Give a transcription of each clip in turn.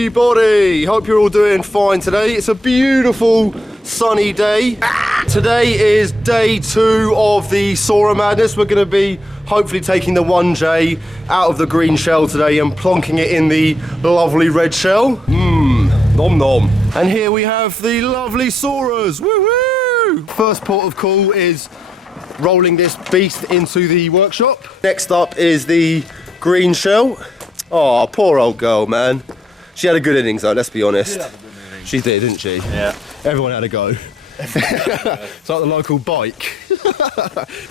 everybody! Hope you're all doing fine today. It's a beautiful sunny day. Today is day 2 of the Soarer madness. We're going to be hopefully taking the 1J out of the green shell today and plonking it in the lovely red shell. Nom nom. And here we have the lovely Soarers. Woohoo! First port of call is rolling this beast into the workshop. Next up is the green shell. Oh, poor old girl, man. She had a good innings though, let's be honest. She did, didn't she? Yeah. Everyone had a go. It's like the local bike.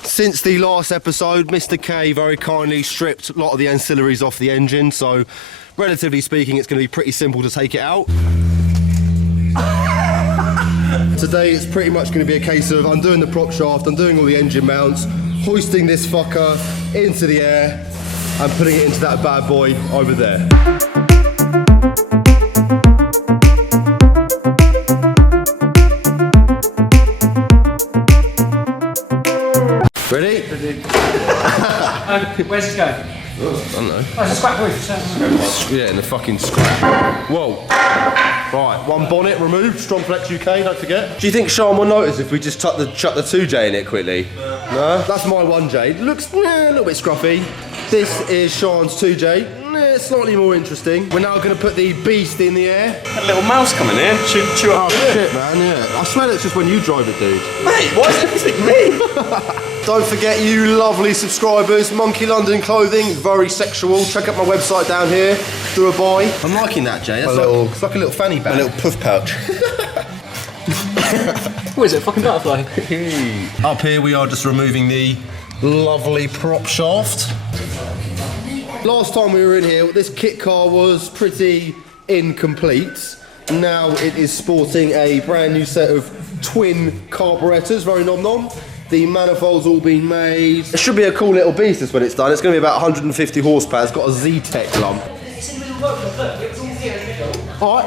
Since the last episode, Mr. K very kindly stripped a lot of the ancillaries off the engine, so relatively speaking, it's going to be pretty simple to take it out. Today it's pretty much going to be a case of undoing the prop shaft, undoing all the engine mounts, hoisting this fucker into the air and putting it into that bad boy over there. Ready? Where's this going? I don't know. Oh, it's a scrap roof. Yeah, in the fucking scrap. Whoa. Right, one bonnet removed, Strong Flex UK, don't forget. Do you think Sean will notice if we just chuck the 2J in it quickly? No? That's my 1J. It looks a little bit scruffy. This is Sean's 2J. Slightly more interesting. We're now going to put the beast in the air. A little mouse coming in, chew up. Oh shit, man, yeah. I swear it's just when you drive it, dude. Mate, why is everything me? Don't forget, you lovely subscribers, Monky London clothing, very sexual. Check out my website down here, do a buy. I'm liking that, Jay. That's it's like a little fanny bag. A little puff pouch. What is it, fucking butterfly? Up here we are just removing the lovely prop shaft. Last time we were in here, this kit car was pretty incomplete. Now it is sporting a brand new set of twin carburetors, very nom nom. The manifold's all been made. It should be a cool little beast this when it's done. It's going to be about 150 horsepower. It's got a Z-Tech lump. Alright.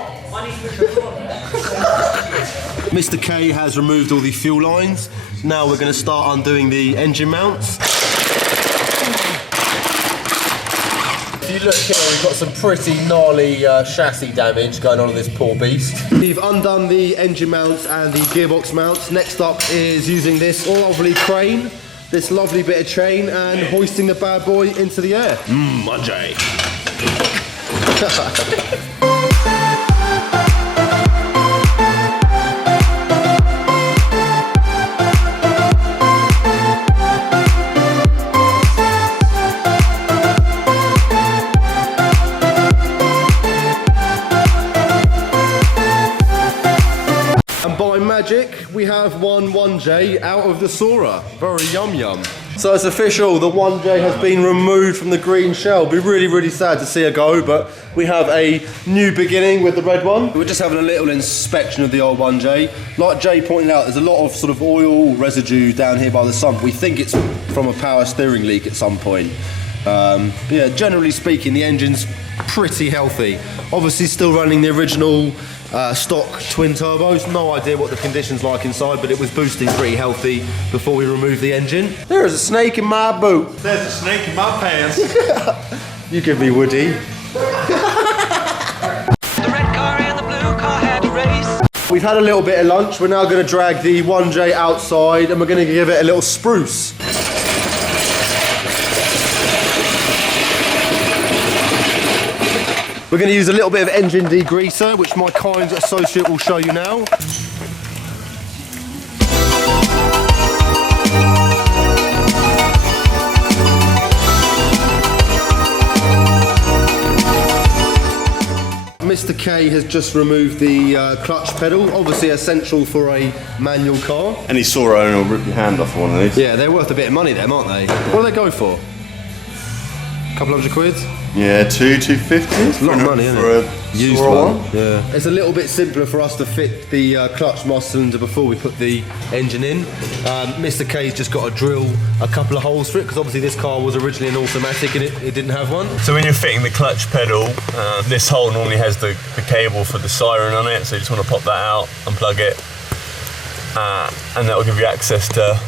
Mr. K has removed all the fuel lines. Now we're going to start undoing the engine mounts. If you look here, we've got some pretty gnarly chassis damage going on this poor beast. We've undone the engine mounts and the gearbox mounts. Next up is using this lovely crane, this lovely bit of chain, and hoisting the bad boy into the air. 1J. We have one 1J out of the Soarer. Very yum yum. So it's official, the 1J has been removed from the green shell. It'd be really, really sad to see her go, but we have a new beginning with the red one. We're just having a little inspection of the old 1J. Like Jay pointed out, there's a lot of sort of oil residue down here by the sump. We think it's from a power steering leak at some point. Yeah, generally speaking, the engine's pretty healthy. Obviously still running the original stock twin turbos. No idea what the conditions like inside, but it was boosting pretty healthy before we removed the engine. There is a snake in my boot. There's a snake in my pants. You give me Woody. The red car and the blue car had a race. We've had a little bit of lunch. We're now going to drag the 1J outside and we're going to give it a little spruce. We're going to use a little bit of engine degreaser, which my kind associate will show you now. Mr. K has just removed the clutch pedal, obviously essential for a manual car. Any Soarer owner will rip your hand off one of these. Yeah, they're worth a bit of money them, aren't they? What do they go for? A couple £100? Yeah, 250. It's a lot of money, isn't it? For a used one. Yeah. It's a little bit simpler for us to fit the clutch master cylinder before we put the engine in. Mr. K's just got to drill a couple of holes for it because obviously this car was originally an automatic and it didn't have one. So when you're fitting the clutch pedal, this hole normally has the cable for the siren on it, so you just want to pop that out, unplug it, and that will give you access to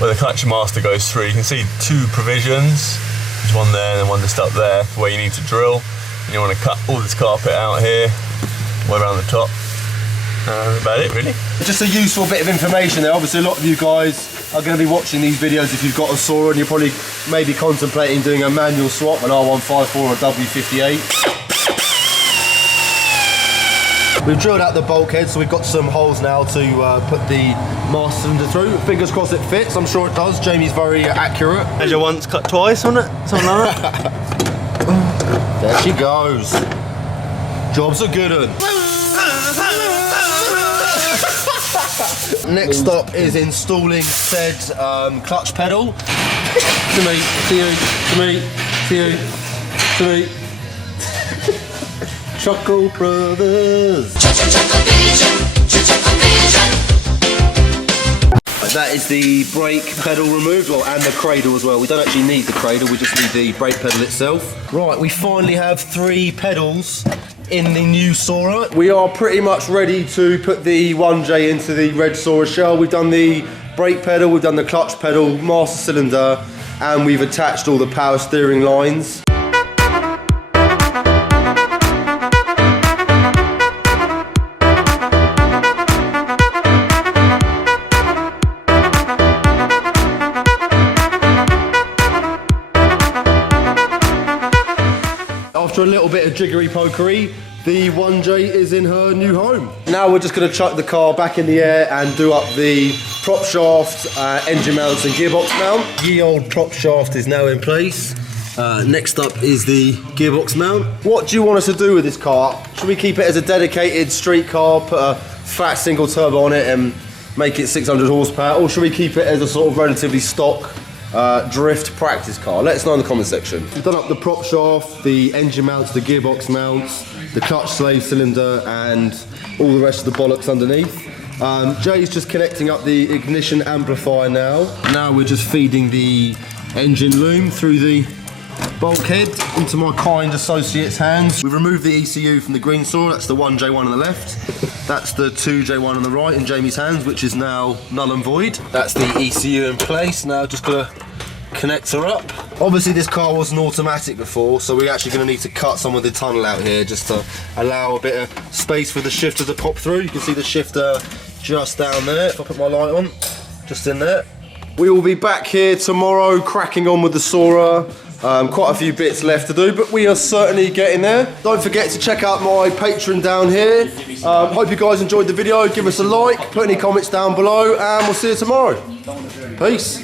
where the clutch master goes through. You can see two provisions. There's one there and then one just up there for where you need to drill. And you want to cut all this carpet out here, way around the top. That's about it, really. Just a useful bit of information there. Obviously, a lot of you guys are going to be watching these videos if you've got a Soarer and you're probably maybe contemplating doing a manual swap, an R154 or a W58. We've drilled out the bulkhead, so we've got some holes now to put the master cylinder through. Fingers crossed it fits, I'm sure it does. Jamie's very accurate. Measure once, cut twice on it, something like that. There she goes. Job's a good one. Next up is installing said clutch pedal. To me, to you, to me, to you, to me. Chuckle Brothers. That is the brake pedal removed, well, and the cradle as well. We don't actually need the cradle, we just need the brake pedal itself. Right, we finally have 3 pedals in the new Soarer. We are pretty much ready to put the 1J into the red Soarer shell. We've done the brake pedal, we've done the clutch pedal, master cylinder, and we've attached all the power steering lines. After a little bit of jiggery pokery, the 1J is in her new home. Now we're just going to chuck the car back in the air and do up the prop shaft, engine mounts and gearbox mount. Ye old prop shaft is now in place. Next up is the gearbox mount. What do you want us to do with this car? Should we keep it as a dedicated street car, put a fat single turbo on it and make it 600 horsepower, or should we keep it as a sort of relatively stock drift practice car? Let us know in the comment section. We've done up the prop shaft, the engine mounts, the gearbox mounts, the clutch slave cylinder and all the rest of the bollocks underneath. Jay's just connecting up the ignition amplifier now. Now we're just feeding the engine loom through the bulkhead into my kind associate's hands. We've removed the ECU from the green Soarer, that's the 1J1 on the left. That's the 2J1 on the right in Jamie's hands, which is now null and void. That's the ECU in place, now just gonna connect her up. Obviously this car wasn't automatic before, so we're actually gonna need to cut some of the tunnel out here just to allow a bit of space for the shifter to pop through. You can see the shifter just down there, if I put my light on, just in there. We will be back here tomorrow cracking on with the Soarer. Quite a few bits left to do, but we are certainly getting there. Don't forget to check out my Patreon down here. Hope you guys enjoyed the video. Give us a like, put any comments down below, and we'll see you tomorrow. Peace.